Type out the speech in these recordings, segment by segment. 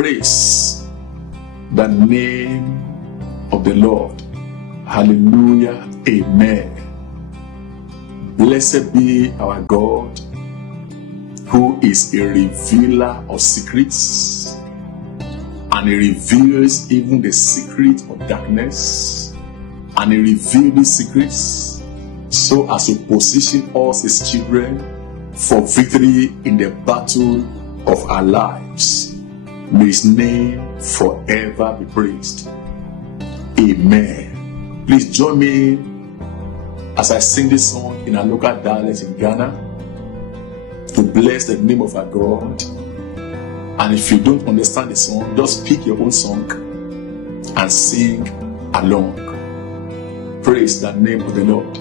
Praise the name of the Lord. Hallelujah. Amen. Blessed be our God, who is a revealer of secrets, and he reveals even the secret of darkness, and he reveals these secrets so as to position us as children for victory in the battle of our lives. May his name forever be praised. Amen. Please join me as I sing this song in our local dialect in Ghana to bless the name of our God. And if you don't understand the song, just pick your own song and sing along. Praise the name of the Lord.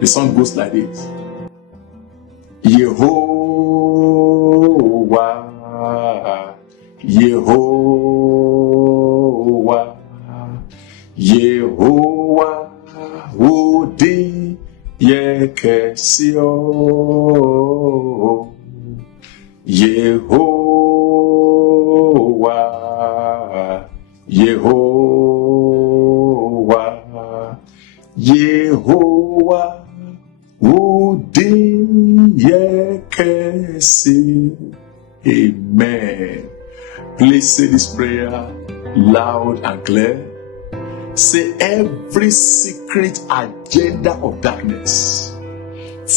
The song goes like this. Yehovah, Yehovah, Yehovah, Udi Yekesio, Yehovah, Yehovah, Yehovah, Udi Yekesio. Amen. Please say this prayer loud and clear. Say, every secret agenda of darkness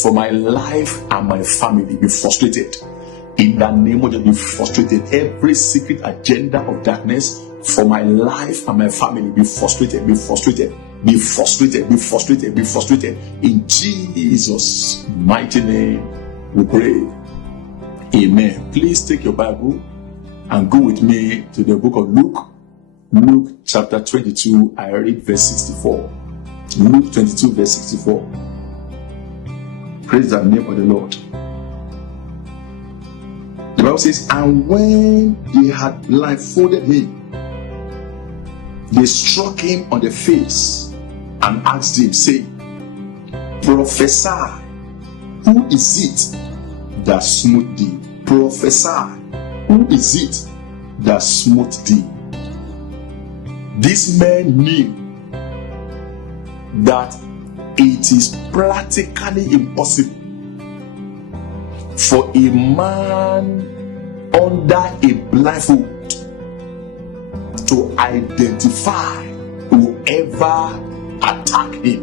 for my life and my family be frustrated. In the name of Jesus, be frustrated. Every secret agenda of darkness for my life and my family be frustrated, be frustrated, be frustrated, be frustrated, be frustrated. In Jesus' mighty name we pray. Amen. Please take your Bible and go with me to the book of Luke. Luke chapter 22, I read verse 64. Luke 22 verse 64. Praise the name of the Lord. The Bible says, and when they had blindfolded him, they struck him on the face and asked him, saying, prophesy, who is it that smote thee? Prophesy, who is it that smote thee? This man knew that it is practically impossible for a man under a blindfold to identify whoever attacked him.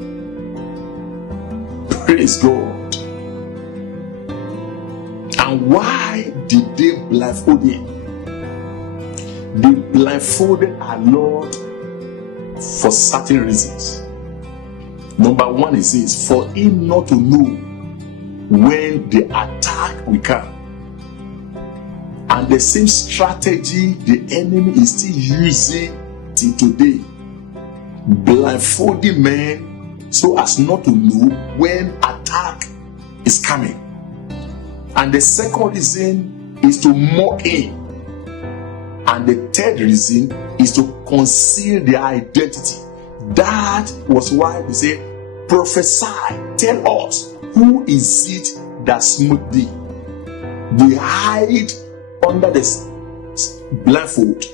Praise God. And why did they blindfold him? They blindfolded our Lord for certain reasons. Number one is this: for him not to know when the attack will come. And the same strategy the enemy is still using till today, blindfolding men so as not to know when attack is coming. And the second reason is to mock him. And the third reason is to conceal their identity. That was why they say, prophesy, tell us, who is it that smote thee? They hide under the blindfold.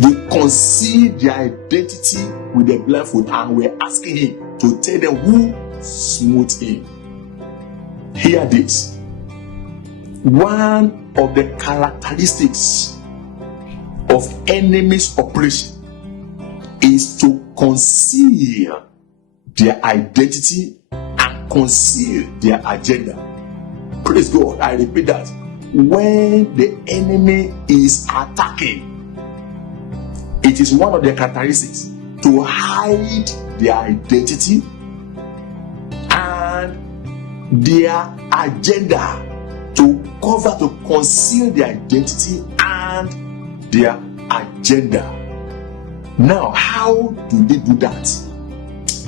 They conceal their identity with the blindfold, and we're asking him to tell them who smote him. Hear this. One of the characteristics of enemy's operation is to conceal their identity and conceal their agenda. Praise God. I repeat that. When the enemy is attacking, it is one of their characteristics to hide their identity and their agenda, to cover, to conceal their identity and their agenda. Now, how do they do that?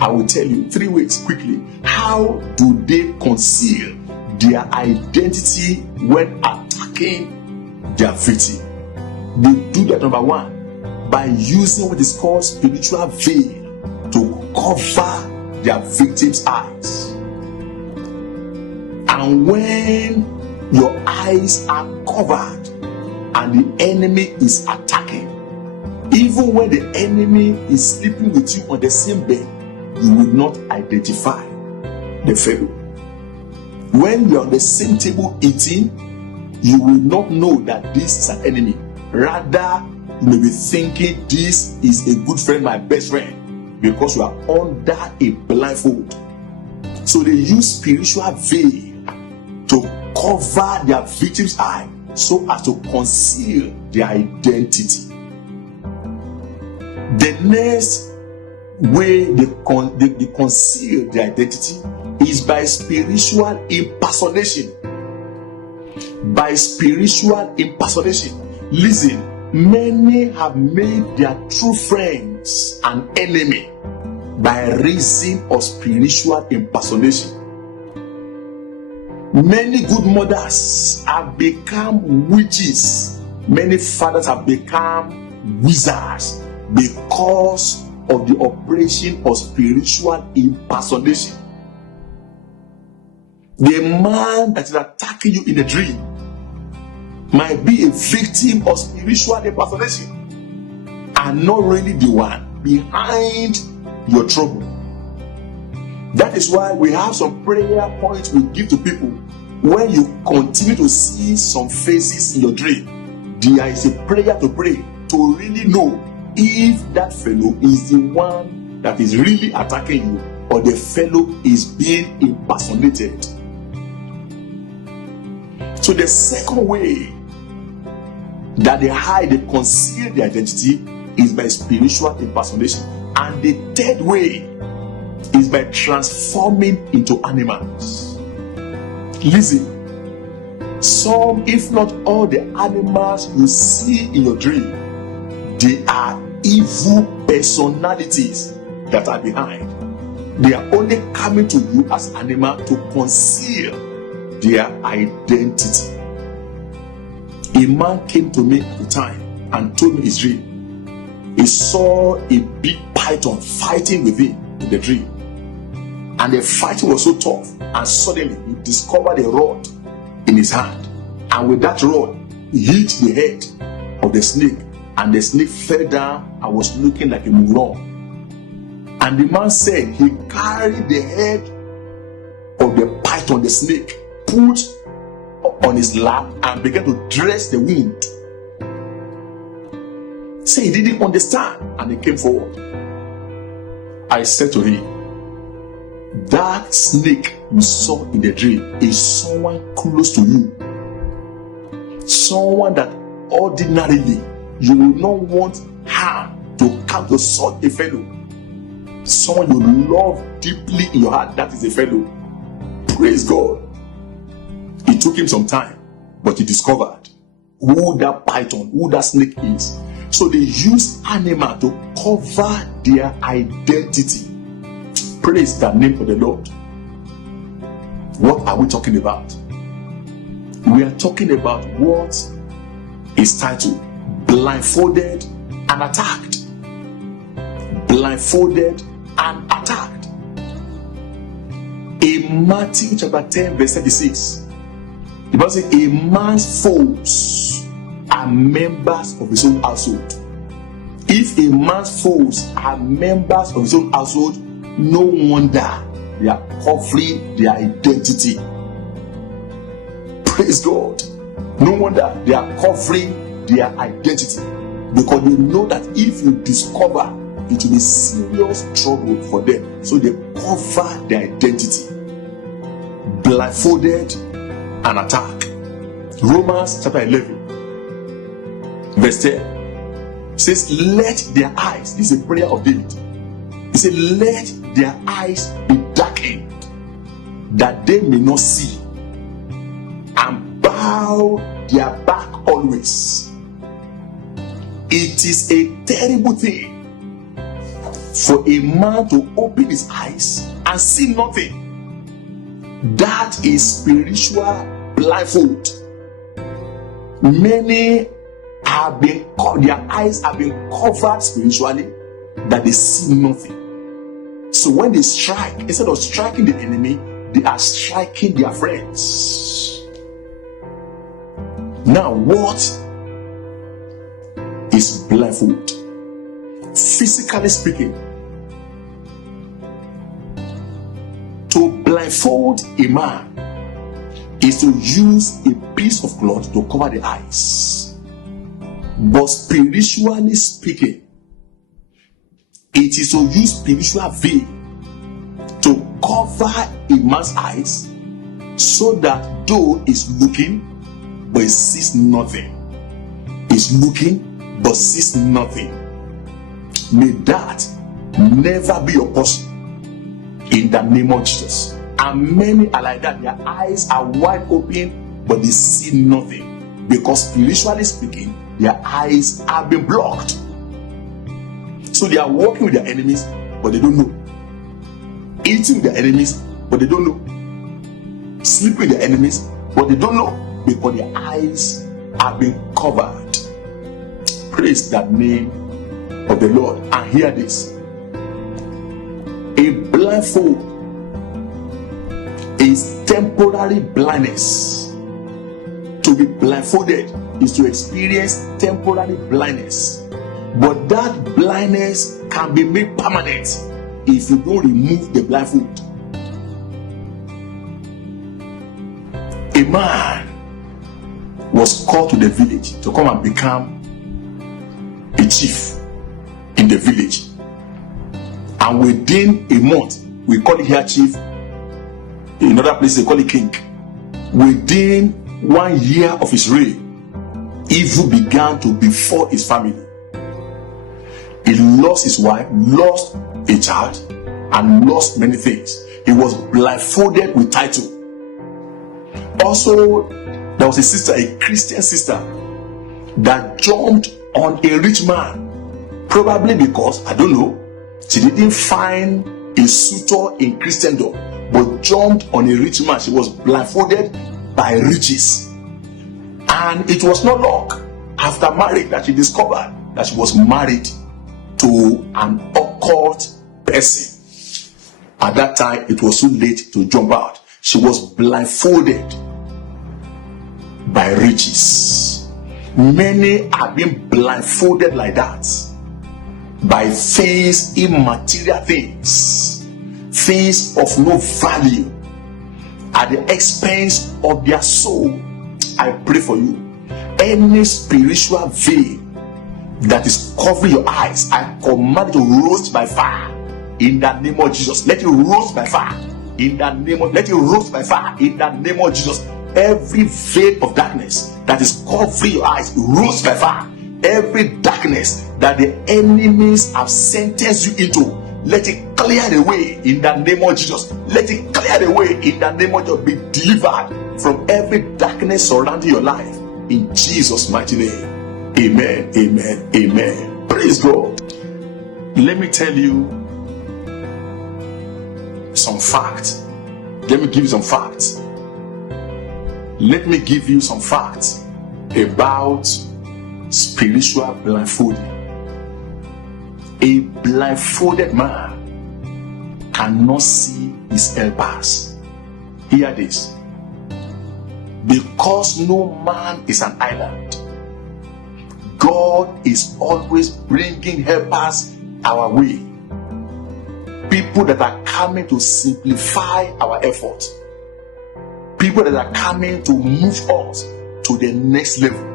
I will tell you 3 ways quickly. How do they conceal their identity when attacking their victim? They do that, number one, by using what is called spiritual veil to cover their victim's eyes. And when your eyes are covered and the enemy is attacking. Even when the enemy is sleeping with you on the same bed, you will not identify the fellow. When you are on the same table eating, you will not know that this is an enemy. Rather, you may be thinking this is a good friend, my best friend, because you are under a blindfold. So they use spiritual veil to cover their victim's eye so as to conceal their identity. The next way they conceal their identity is by spiritual impersonation. By spiritual impersonation. Listen, many have made their true friends an enemy by reason of spiritual impersonation. Many good mothers have become witches. Many fathers have become wizards because of the operation of spiritual impersonation. The man that is attacking you in a dream might be a victim of spiritual impersonation and not really the one behind your trouble. That is why we have some prayer points we give to people. When you continue to see some faces in your dream, there is a prayer to pray to really know if that fellow is the one that is really attacking you or the fellow is being impersonated. So the second way that they hide, they conceal their identity is by spiritual impersonation. And the third way is by transforming into animals. Listen, some, if not all the animals you see in your dream, they are evil personalities that are behind. They are only coming to you as animal to conceal their identity. A man came to me at the time and told me his dream. He saw a big python fighting with him in the dream. And the fighting was so tough, and suddenly he discovered a rod in his hand. And with that rod, he hit the head of the snake, and the snake fell down and was looking like a moron. And the man said he carried the head of the python, the snake, put on his lap and began to dress the wound. Say he didn't understand, and he came forward. I said to him, that snake you saw in the dream is someone close to you. Someone that ordinarily you will not want harm to come to such a fellow. Someone you love deeply in your heart, that is a fellow. Praise God. It took him some time, but he discovered who that python, who that snake is. So they use animal to cover their identity. Praise the name of the Lord. What are we talking about? We are talking about what is titled blindfolded and attacked. Blindfolded and attacked. In Matthew chapter 10 verse 36, the Bible says, a man's foes are members of his own household. If a man's foes are members of his own household, no wonder they are covering their identity. Praise God. No wonder they are covering their identity, because they know that if you discover, it will be serious trouble for them. So they cover their identity. Blindfolded and attack. Romans chapter 11 verse 10 says, let their eyes, this is a prayer of David. He said, let their eyes be darkened, that they may not see, and bow their back always. It is a terrible thing for a man to open his eyes and see nothing. That is spiritual blindfold. Many have been, their eyes have been covered spiritually, that they see nothing. So when they strike, instead of striking the enemy, they are striking their friends. Now, what is blindfold. Physically speaking, to blindfold a man is to use a piece of cloth to cover the eyes. But spiritually speaking, it is to use spiritual veil to cover a man's eyes, so that though he's looking but he sees nothing, he's looking but sees nothing. May that never be your portion in the name of Jesus. And many are like that. Their eyes are wide open but they see nothing, because spiritually speaking, their eyes have been blocked. So they are walking with their enemies but they don't know, eating with their enemies but they don't know, sleeping with their enemies but they don't know, because their eyes have been covered. Praise the name of the Lord. And hear this: a blindfold is temporary blindness. To be blindfolded is to experience temporary blindness, but that blindness can be made permanent if you don't remove the blindfold. A man was called to the village to come and become a chief in the village, and within a month, we call it here chief, in other places they call it king. Within 1 year of his reign, evil began to befall his family. He lost his wife, lost a child, and lost many things. He was blindfolded with title. Also, there was a sister, a Christian sister, that jumped on a rich man, probably because, I don't know, she didn't find a suitor in Christendom, but jumped on a rich man. She was blindfolded by riches. And it was not long after marriage that she discovered that she was married to an occult person. At that time, it was too late to jump out. She was blindfolded by riches. Many are being blindfolded like that by things, immaterial things, things of no value, at the expense of their soul. I pray for you. Any spiritual veil that is covering your eyes, I command it to roast by fire in the name of Jesus. Let it roast by fire in the name of, let it roast by fire in the name of Jesus. Every veil of darkness that is covering your eyes, roast by fire. Every darkness that the enemies have sentenced you into, let it clear the way in the name of Jesus. Let it clear the way in the name of Jesus. Be delivered from every darkness surrounding your life in Jesus' mighty name. Amen, amen, amen. Praise God. Let me tell you some facts. Let me give you some facts. Let me give you some facts about spiritual blindfolding. A blindfolded man cannot see his helpers. Hear this. Because no man is an island, God is always bringing helpers our way. People that are coming to simplify our effort. People that are coming to move us to the next level.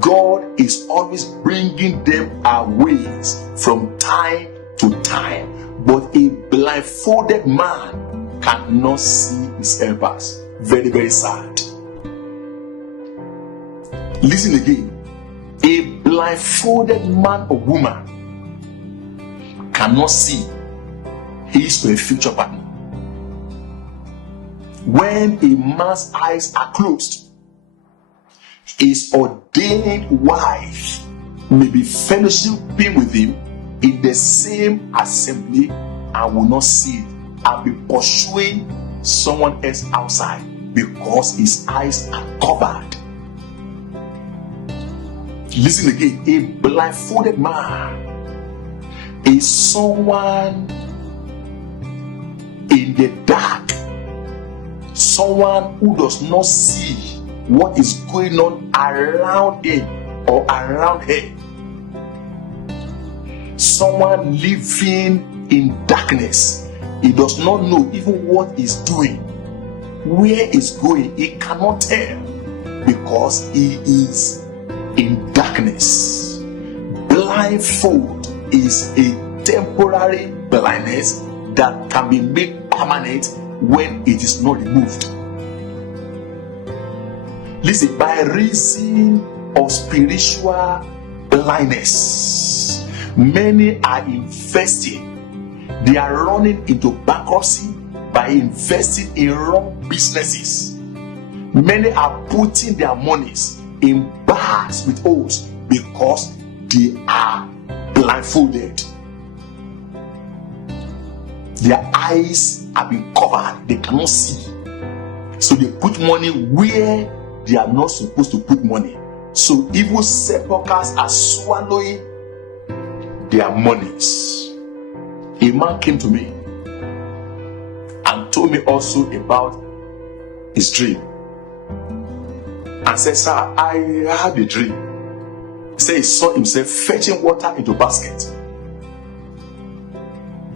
God is always bringing them our ways from time to time. But a blindfolded man cannot see his helpers. Very, very sad. Listen again. A blindfolded man or woman cannot see his or her future partner. When a man's eyes are closed, his ordained wife may be fellowshipping with him in the same assembly and will not see it, and be pursuing someone else outside because his eyes are covered. Listen again. A blindfolded man is someone in the dark, someone who does not see what is going on around him or around her. Someone living in darkness, he does not know even what he's doing, where he's going. He cannot tell because he is in darkness. Blindfold is a temporary blindness that can be made permanent when it is not removed. Listen, by reason of spiritual blindness, many are investing. They are running into bankruptcy by investing in wrong businesses. Many are putting their monies in bags with holes because they are blindfolded. Their eyes have been covered, they cannot see. So they put money where they are not supposed to put money. So evil sepulchres are swallowing their monies. A man came to me and told me also about his dream and said, "Sir, I had a dream." He said he saw himself fetching water into a basket,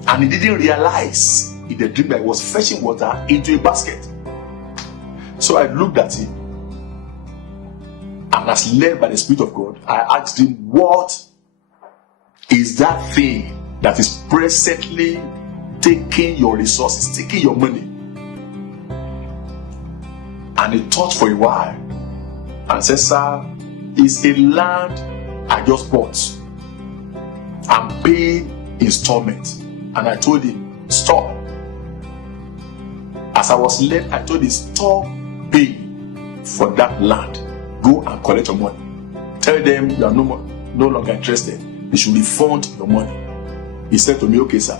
and he didn't realize in the dream that he was fetching water into a basket. So I looked at him, and as led by the Spirit of God, I asked him, "What is that thing that is presently taking your resources, taking your money?" And he thought for a while and said, "Sir, it's a land I just bought. I'm paying installment." And I told him, "Stop." As I was led, I told him, "Stop paying for that land. Go and collect your money. Tell them you are no longer interested. They should refund your money." He said to me, "Okay, sir."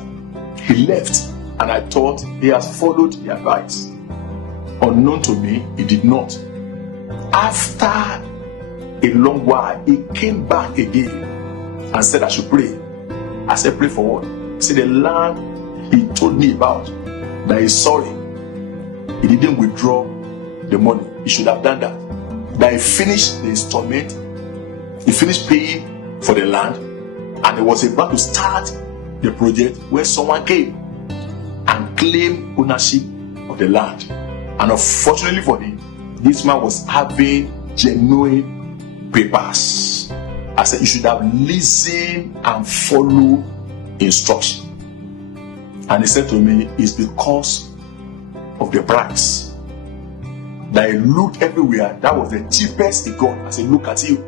He left, and I thought he has followed the advice. Unknown to me, he did not. After a long while, he came back again and said I should pray. I said, "Pray for what?" He said, "The land he told me about, that he's sorry. He didn't withdraw the money. He should have done that. That he finished the installment, he finished paying for the land, and he was about to start the project when someone came and claimed ownership of the land. And unfortunately for him, this man was having genuine papers." I said, "You should have listened and followed instruction." And he said to me, "It's because of the price that he looked everywhere. That was the cheapest he got." I said, "Look at you.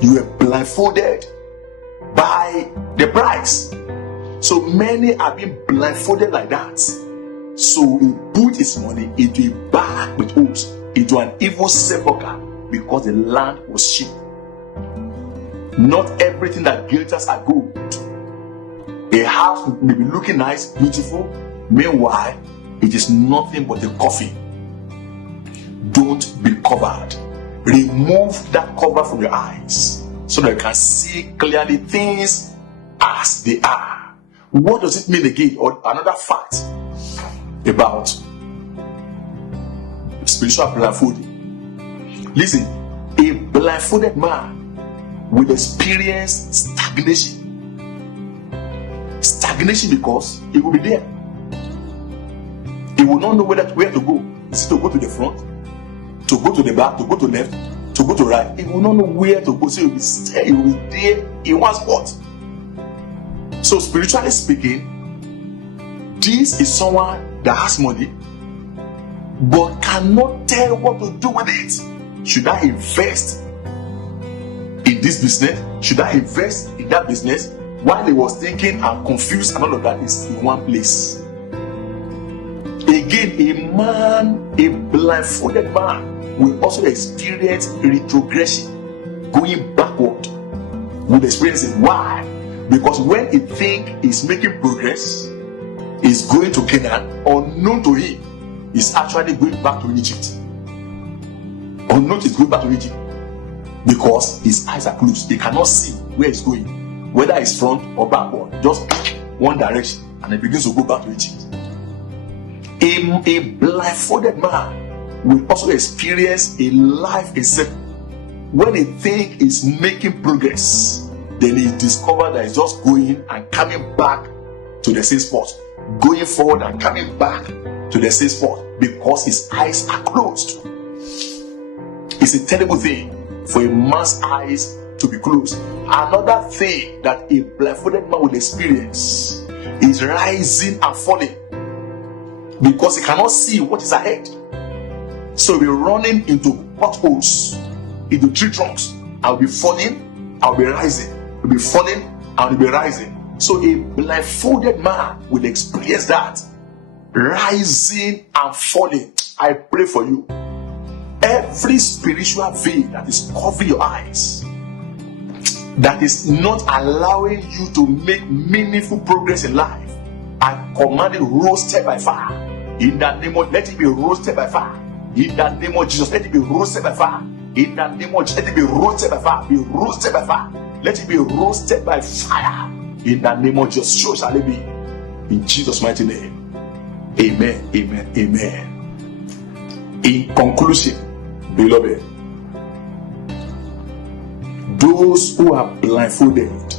You were blindfolded by the price." So many are being blindfolded like that. So he put his money into a bag with holes, into an evil sepulchre, because the land was cheap. Not everything that glitters are gold. A house may be looking nice, beautiful. Meanwhile, it is nothing but a coffin. Don't be covered. Remove that cover from your eyes so that you can see clearly things as they are. What does it mean again? Or another fact about spiritual blindfolding. Listen, a blindfolded man will experience stagnation. Stagnation because he will be there. He will not know where to go. Is it to go to the front, to go to the back, to go to left, to go to right? He will not know where to go. So he will be there in one spot. So spiritually speaking, this is someone that has money but cannot tell what to do with it. Should I invest in this business? Should I invest in that business? While he was thinking and confused and all of that is in one place. Again, a blindfolded man will also experience retrogression, going backward. Will experience it. Why? Because when he thinks he's making progress, he's going to Canaan, unknown to him, he's actually going back to Egypt. Unknown he's going back to Egypt because his eyes are closed. He cannot see where he's going, whether it's front or backward. Just pick one direction and he begins to go back to Egypt. A blindfolded man will also experience a life itself when he thinks he's making progress. then he discovered that he's just going and coming back to the same spot, going forward and coming back to the same spot because his eyes are closed. It's a terrible thing for a man's eyes to be closed. Another thing that a blindfolded man will experience is rising and falling because he cannot see what is ahead. So he'll be running into potholes, into tree trunks. I'll be falling, I'll be rising. He'll be falling, I'll be rising. So a blindfolded man will experience that, rising and falling. I pray for you. Every spiritual veil that is covering your eyes, that is not allowing you to make meaningful progress in life, I command it roasted by fire. In the name of, let it be roasted by fire. In the name of Jesus, let it be roasted by fire. In the name of Jesus, let it be roasted by fire. Be roasted by fire. Let it be roasted by fire. In the name of Jesus, so shall it be. In Jesus' mighty name. Amen. Amen. Amen. In conclusion, beloved, those who are blindfolded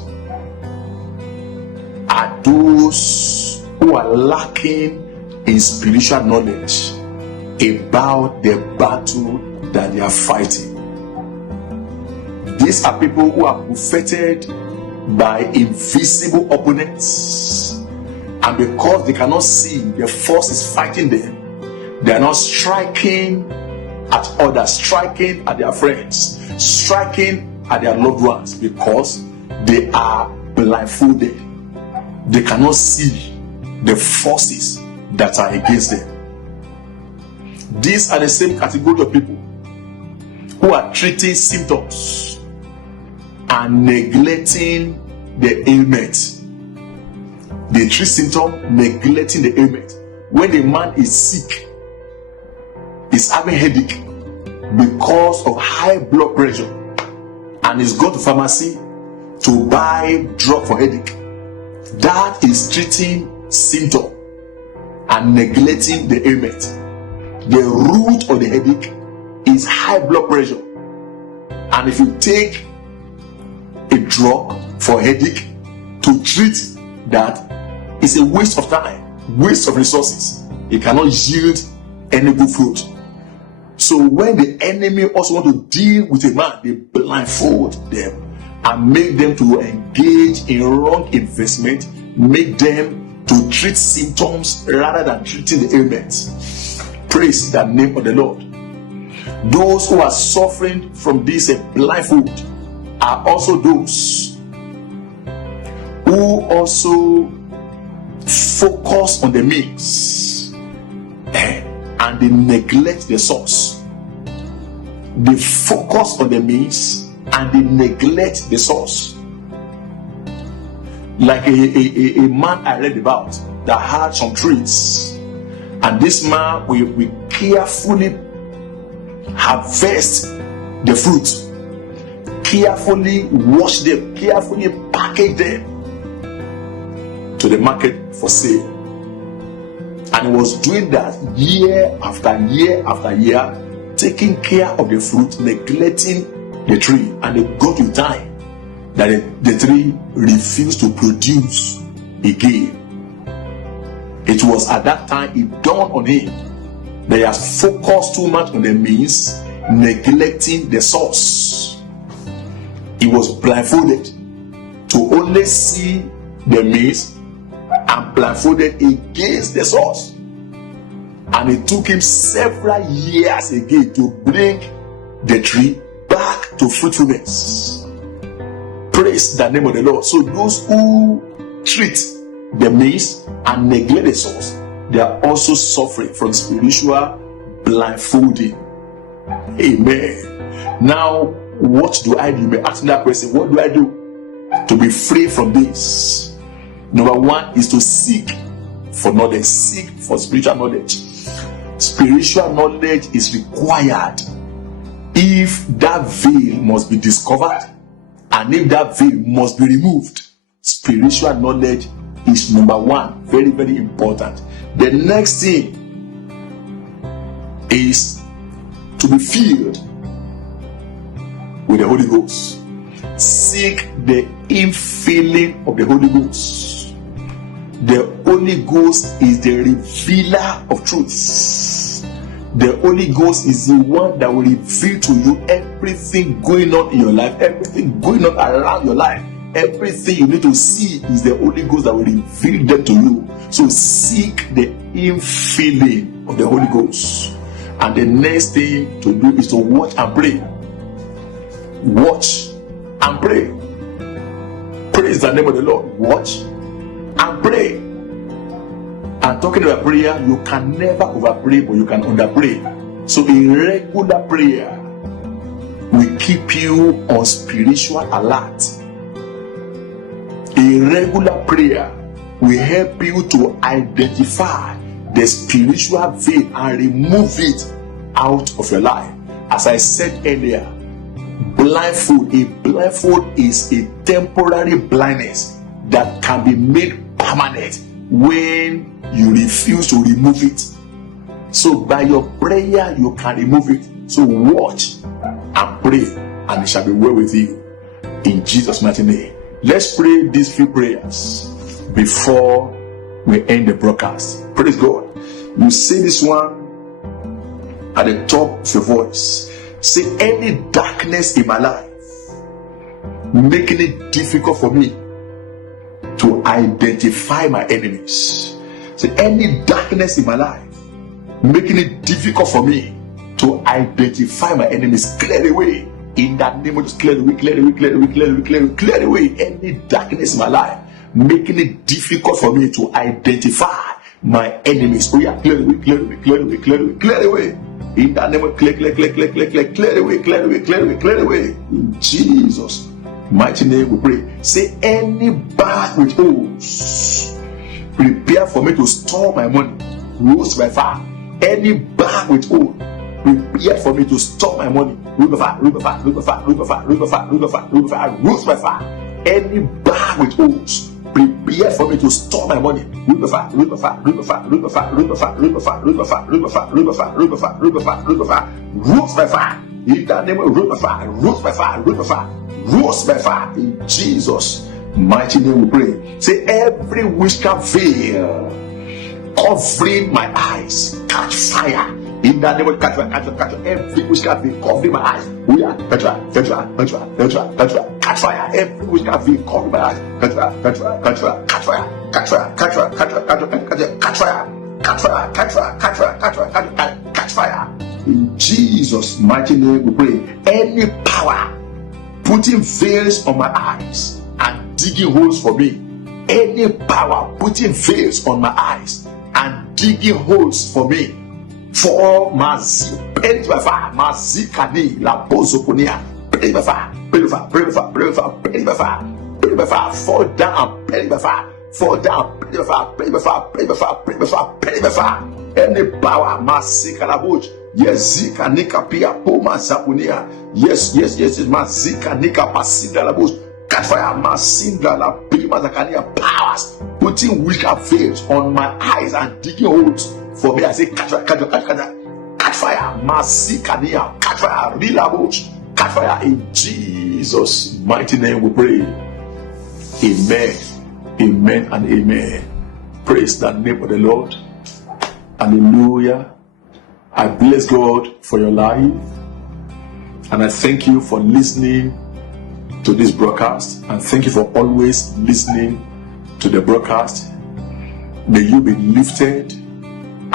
are those who are lacking in spiritual knowledge about the battle that they are fighting. These are people who are buffeted by invisible opponents, and because they cannot see the forces fighting them, they are not striking at others, striking at their friends, striking at their loved ones, because they are blindfolded. They cannot see the forces that are against them. These are the same category of people who are treating symptoms and neglecting the ailment. They treat symptom, neglecting the ailment. When a man is sick, is having headache because of high blood pressure, and he's gone to pharmacy to buy drug for headache, that is treating symptom and neglecting the ailment. The root of the headache is high blood pressure, and if you take a drug for headache to treat that, it's a waste of time, waste of resources. It cannot yield any good fruit. So when the enemy also want to deal with a man, they blindfold them and make them to engage in wrong investment, make them to treat symptoms rather than treating the ailment. Praise the name of the Lord. Those who are suffering from this blindfold are also those who also focus on the means and they neglect the source. They focus on the means and they neglect the source. Like a man I read about that had some trees, and this man will carefully harvest the fruit, carefully wash them, carefully package them to the market for sale. And he was doing that year after year after year, taking care of the fruit, neglecting the tree. And it got to time that the tree refused to produce again. It was at that time it dawned on him that he has focused too much on the means, neglecting the source. He was blindfolded to only see the means and blindfolded against the source. And it took him several years again to bring the tree back to fruitfulness. Praise the name of the Lord. So those who treat the means and neglect the source, they are also suffering from spiritual blindfolding. Amen. Now, what do I do? You may ask me that question. What do I do to be free from this? Number one is to seek for knowledge. Seek for spiritual knowledge. Spiritual knowledge is required if that veil must be discovered and if that veil must be removed. Spiritual knowledge is number one, very, very important. The next thing is to be filled with the Holy Ghost. seek the infilling of the Holy Ghost. The Holy Ghost is the revealer of truths. The Holy Ghost is the one that will reveal to you everything going on in your life, everything going on around your life. Everything you need to see is the Holy Ghost that will reveal them to you. So seek the infilling of the Holy Ghost. And the next thing to do is to watch and pray. Watch and pray. Praise the name of the Lord. Watch and pray. And talking about prayer, you can never overpray, but you can underpray. So a regular prayer will keep you on spiritual alert. A regular prayer will help you to identify the spiritual veil and remove it out of your life. As I said earlier, a blindfold is a temporary blindness that can be made permanent when you refuse to remove it. So by your prayer, you can remove it. So watch and pray, and it shall be well with you. In Jesus' mighty name. Let's pray these few prayers before we end the broadcast. Praise God. You say this one at the top of your voice. Say, any darkness in my life making it difficult for me to identify my enemies. Say, any darkness in my life making it difficult for me to identify my enemies, clear away. In that name of Jesus, clear away, clear away, clear away, clear away, clear away, clear away any darkness in my life, making it difficult for me to identify my enemies. Oh yeah, clear away, clear away, clear away, clear away, clear away. In that name of clear away, clear away, clear away, clear away. In Jesus' mighty name we pray. Say, any bag with holes prepare for me to store my money, roast by fire. Any bag with holes prepare for me to store my money, roast by fire, roast by fire, roast by fire, roast by fire, roast by fire, roast by fire, roast by fire, roast by fire. Any bag with holes prepare for me to store my money, roast by fire, roast by fire, roast by fire, roast by fire, roast by fire, roast by fire, roast by fire, roast by fire, roast by fire, roast by fire, roast by fire, roast by fire, roast by fire. In the name of roast by fire, roast by fire, roast by fire, roast by fire. In Jesus' mighty name we pray. Say, every witchcraft veil covering my eyes catch fire. In that name, catch fire, catch fire, catch fire. Every witchcraft veil covering my eyes. We are catch fire, catch fire, catch fire, catch fire, catch fire, catch fire. Every witchcraft veil covering my eyes. Catch fire, catch fire, catch fire, catch fire, catch fire, catch fire, catch fire, catch fire, catch fire, catch fire, catch fire, catch fire, catch fire, catch fire, catch fire. In Jesus' mighty name we pray. Any power putting veils on my eyes and digging holes for me. Any power putting veils on my eyes and digging holes for me. For Mazi, perish by fire, Mazikani, La Bozoponia, perish by fire, perish by fire, perish by fire, perish by fire, perish by fire, perish by fire, fall down, perish by fire, fall down, perish by fire, perish by fire, perish by fire, perish by fire, perish by fire. Any power, Mazika La Boch, yes, Zika Nika Pia Poma Zapunia, yes, Mazika Nika Pasinda La Boch, catch fire, Masinda La Pima Zakania, powers putting wicked veils on my eyes and digging holes. For me, I say, catch fire, catch fire, catch fire, catch fire, Masikania, catch fire, Rilabuch, catch fire. In Jesus' mighty name we pray. Amen, amen, and amen. Praise the name of the Lord. Hallelujah. I bless God for your life, and I thank you for listening to this broadcast, and thank you for always listening to the broadcast. May you be lifted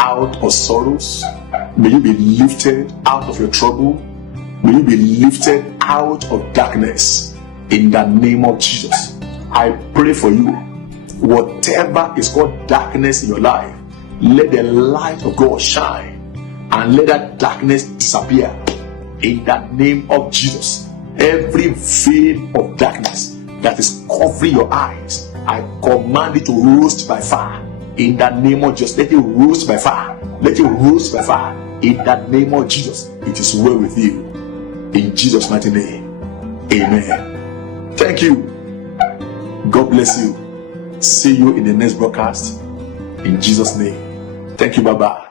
out of sorrows. May you be lifted out of your trouble. May you be lifted out of darkness in the name of Jesus. I pray for you. Whatever is called darkness in your life, let the light of God shine and let that darkness disappear in the name of Jesus. Every veil of darkness that is covering your eyes, I command it to roast by fire. In the name of Jesus, let it roast by fire. Let it roast by fire. In the name of Jesus, it is well with you. In Jesus' mighty name, amen. Thank you. God bless you. See you in the next broadcast. In Jesus' name. Thank you. Bye-bye.